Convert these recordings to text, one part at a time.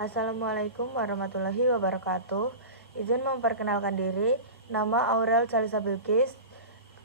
Assalamualaikum warahmatullahi wabarakatuh. Izin memperkenalkan diri, nama Aurel Salisa Bilkis,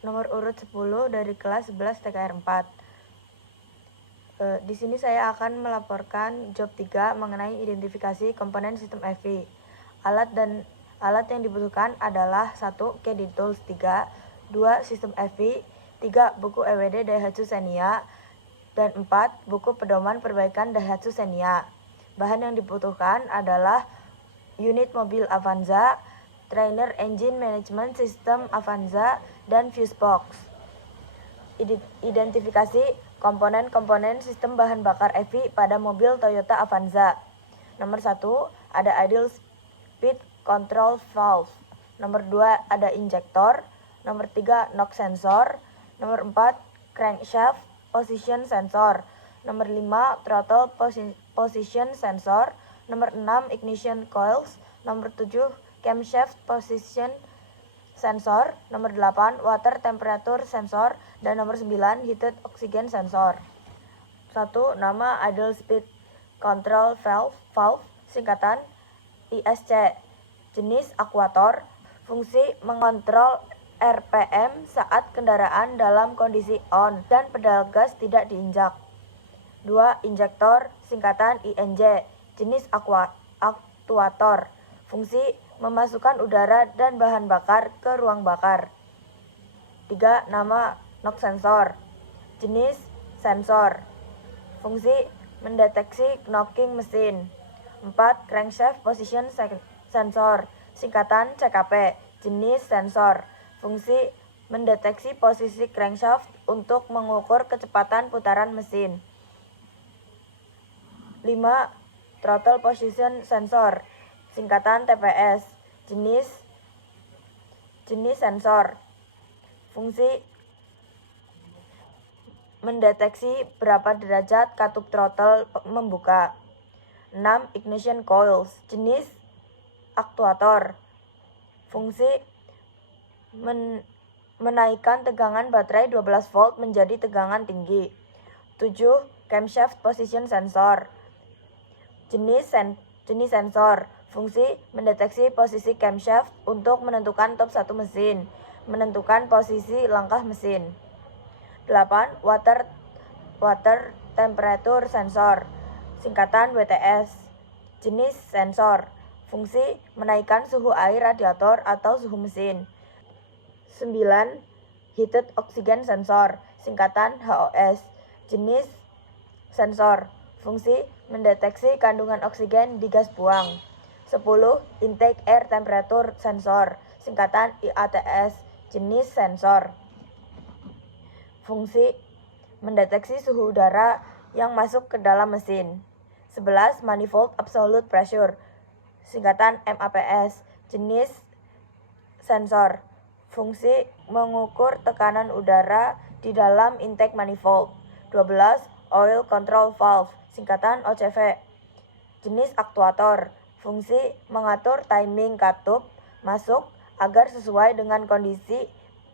nomor urut 10 dari kelas 11 TKR 4. Di sini saya akan melaporkan job 3 mengenai identifikasi komponen sistem EVI. Alat yang dibutuhkan adalah 1. CAD Tools 3, 2. Sistem EVI, 3. Buku EWD Daihatsu Xenia, dan 4. Buku pedoman perbaikan Daihatsu Xenia. Bahan yang dibutuhkan adalah unit mobil Avanza, trainer engine management system Avanza, dan fuse box. Identifikasi komponen-komponen sistem bahan bakar EVI pada mobil Toyota Avanza. Nomor 1, ada idle speed control valve. Nomor 2, ada injektor. Nomor 3, knock sensor. Nomor 4, crankshaft position sensor. Nomor 5, throttle position sensor. Nomor 6, ignition coils. Nomor 7, camshaft position sensor. Nomor 8, water temperature sensor. Dan nomor 9, heated oxygen sensor. 1. Nama idle speed control valve, singkatan ISC. Jenis akuator, fungsi mengontrol RPM saat kendaraan dalam kondisi on dan pedal gas tidak diinjak. 2. Injektor, singkatan INJ. Jenis aktuator, fungsi memasukkan udara dan bahan bakar ke ruang bakar. 3. Nama knock sensor, jenis sensor, fungsi mendeteksi knocking mesin. 4. Crankshaft position sensor, singkatan CKP. Jenis sensor, fungsi mendeteksi posisi crankshaft untuk mengukur kecepatan putaran mesin. 5. Throttle position sensor, singkatan TPS. Jenis sensor, fungsi mendeteksi berapa derajat katup throttle membuka. 6. Ignition coils, jenis aktuator, fungsi menaikkan tegangan baterai 12 volt menjadi tegangan tinggi. 7. Camshaft position sensor, jenis sensor, fungsi mendeteksi posisi camshaft untuk menentukan top 1 mesin, menentukan posisi langkah mesin. 8. Water temperature sensor, singkatan WTS. Jenis sensor, fungsi menaikkan suhu air radiator atau suhu mesin. 9. Heated oxygen sensor, singkatan HOS. Jenis sensor, fungsi mendeteksi kandungan oksigen di gas buang. 10. Intake air temperature sensor, singkatan IATS. Jenis sensor, fungsi mendeteksi suhu udara yang masuk ke dalam mesin. 11. Manifold absolute pressure, singkatan MAPS. Jenis sensor, fungsi mengukur tekanan udara di dalam intake manifold. 12. Oil control valve, singkatan OCV. Jenis aktuator, fungsi mengatur timing katup masuk agar sesuai dengan kondisi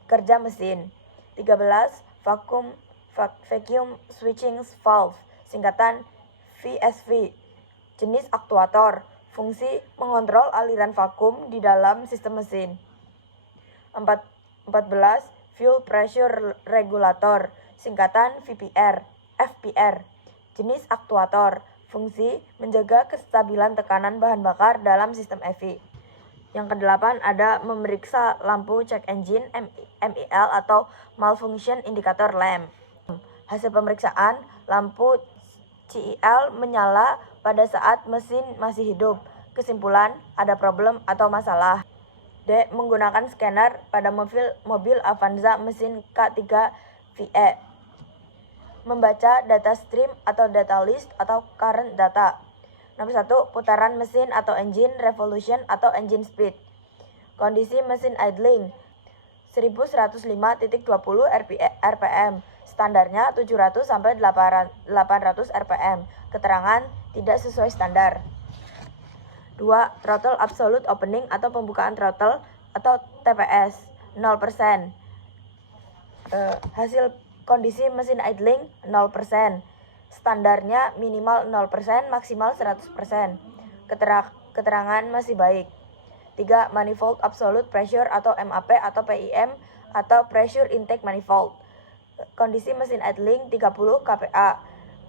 kerja mesin. 13. Vacuum switching valve, singkatan VSV. Jenis aktuator, fungsi mengontrol aliran vakum di dalam sistem mesin. 14. Fuel pressure regulator, singkatan FPR. Jenis aktuator, fungsi menjaga kestabilan tekanan bahan bakar dalam sistem EVI. Yang ke-8 ada memeriksa lampu check engine MEL atau malfunction indicator lamp. Hasil pemeriksaan, lampu CIL menyala pada saat mesin masih hidup. Kesimpulan, ada problem atau masalah. D. Menggunakan scanner pada mobil Avanza mesin K3 VE. Membaca data stream atau data list atau current data. Nomor 1. Putaran mesin atau engine revolution atau engine speed. Kondisi mesin idling 1105.20 rpm. Standarnya 700 sampai 800 rpm. Keterangan tidak sesuai standar. 2. Throttle absolute opening atau pembukaan throttle atau TPS 0%. Hasil kondisi mesin idling 0%. Standarnya minimal 0%, maksimal 100%. keterangan masih baik. 3. Manifold absolute pressure atau MAP atau PIM atau pressure intake manifold. Kondisi mesin idling 30 kPa.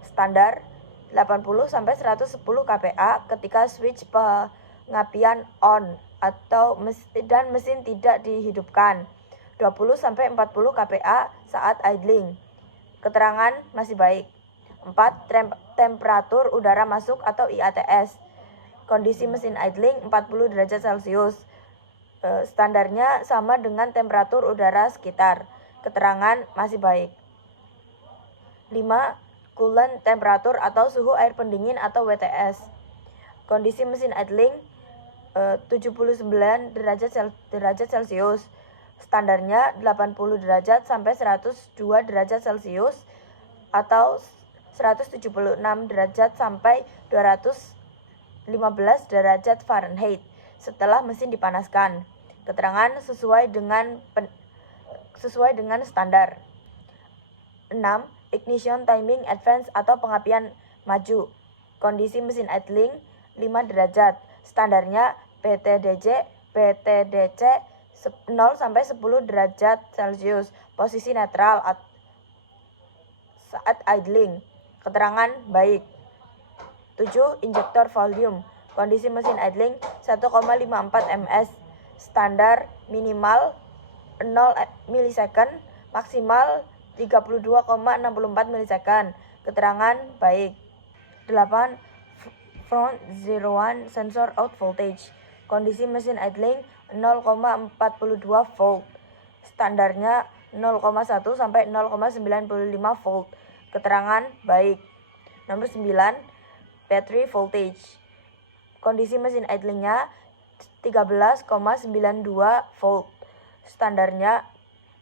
Standar 80 sampai 110 kPa ketika switch pengapian on atau dan mesin tidak dihidupkan. 20 sampai 40 kPa saat idling. Keterangan masih baik. 4. Temperatur udara masuk atau IATS. Kondisi mesin idling 40 derajat Celcius. Standarnya sama dengan temperatur udara sekitar. Keterangan masih baik. 5. Coolant temperatur atau suhu air pendingin atau WTS. Kondisi mesin idling 79 derajat Celcius. Standarnya 80 derajat sampai 102 derajat Celcius atau 176 derajat sampai 215 derajat Fahrenheit setelah mesin dipanaskan. Keterangan sesuai dengan standar. 6. Ignition timing advance atau pengapian maju. Kondisi mesin idling 5 derajat. Standarnya BTDC 0 sampai 10 derajat Celcius. Posisi netral saat idling. Keterangan baik. 7. Injektor volume. Kondisi mesin idling 1,54 ms. Standar minimal 0 milisecond, maksimal 32,64 milisecond. Keterangan baik. 8. Front 01 sensor out voltage. Kondisi mesin idling 0,42 volt. Standarnya 0,1 sampai 0,95 volt. Keterangan baik. Nomor 9. Battery voltage. Kondisi mesin idlingnya 13,92 volt. Standarnya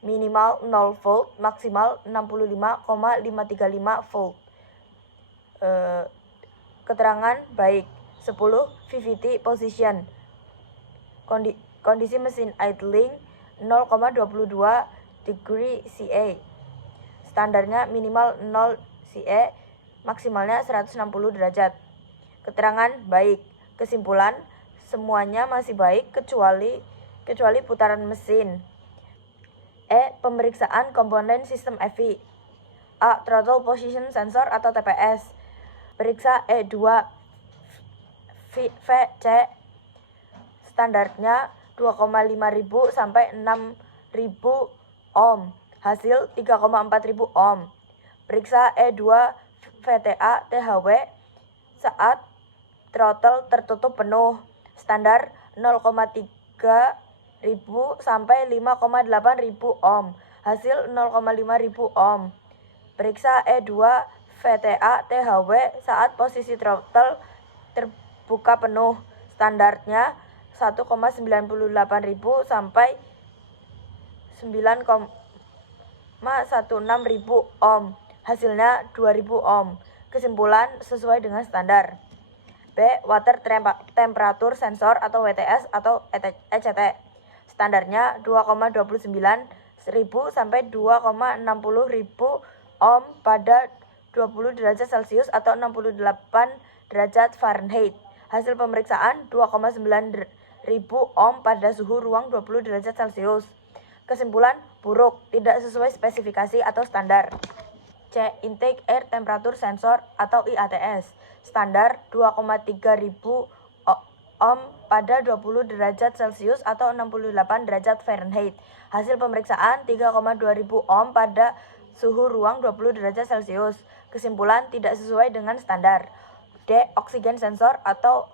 minimal 0 volt, maksimal 65,535 volt. Keterangan baik. 10. VVT position. Kondisi mesin idling 0,22 degree CA. Standarnya minimal 0 CA, maksimalnya 160 derajat. Keterangan baik. Kesimpulan, semuanya masih baik kecuali putaran mesin. Pemeriksaan komponen sistem EV. A. Throttle position sensor atau TPS. Periksa E2 VC. Standarnya 2,5000 sampai 6000 ohm. Hasil 3,4000 ohm. Periksa E2 VTA THW saat throttle tertutup penuh. Standar 0,3000 sampai 5,8000 ohm. Hasil 0,5000 ohm. Periksa E2 VTA THW saat posisi throttle terbuka penuh. Standarnya 1,98000 sampai 9,16000 ohm. Hasilnya 2000 ohm. Kesimpulan sesuai dengan standar. B. Water temperature sensor atau WTS atau ECT. Standarnya 2,29.000 sampai 2,60.000 ohm pada 20 derajat Celcius atau 68 derajat Fahrenheit. Hasil pemeriksaan 2,9.000 ohm pada suhu ruang 20 derajat Celcius. Kesimpulan buruk, tidak sesuai spesifikasi atau standar. C. Intake air temperature sensor atau IATS. Standar 2,3000 ohm pada 20 derajat Celcius atau 68 derajat Fahrenheit. Hasil pemeriksaan 3,2000 ohm pada suhu ruang 20 derajat Celcius. Kesimpulan tidak sesuai dengan standar. D. Oksigen sensor atau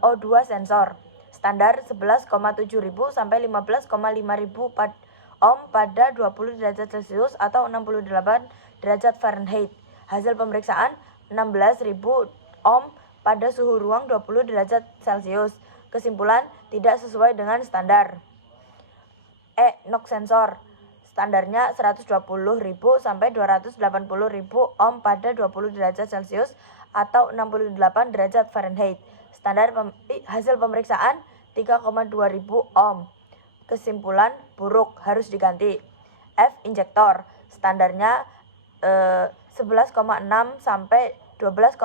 O2 sensor. Standar 11,7000 sampai 15,5000 ohm pada 20 derajat Celcius atau 68 derajat Fahrenheit. Hasil pemeriksaan 16.000 ohm pada suhu ruang 20 derajat Celcius. Kesimpulan tidak sesuai dengan standar. E. NOx sensor. Standarnya 120.000 sampai 280.000 ohm pada 20 derajat Celcius atau 68 derajat Fahrenheit. Hasil pemeriksaan 3,2000 ohm. Kesimpulan buruk, harus diganti. F. Injektor. Standarnya 11,6 sampai 12,4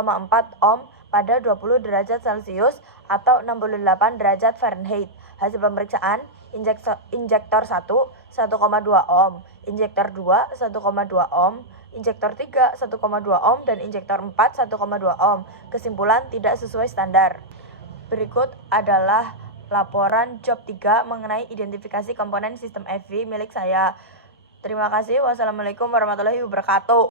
ohm pada 20 derajat Celcius atau 68 derajat Fahrenheit. Hasil pemeriksaan, injektor 1, 1,2 ohm, injektor 2, 1,2 ohm, injektor 3, 1,2 ohm, dan injektor 4, 1,2 ohm. Kesimpulan tidak sesuai standar. Berikut adalah laporan job 3 mengenai identifikasi komponen sistem EV milik saya. Terima kasih. Wassalamualaikum warahmatullahi wabarakatuh.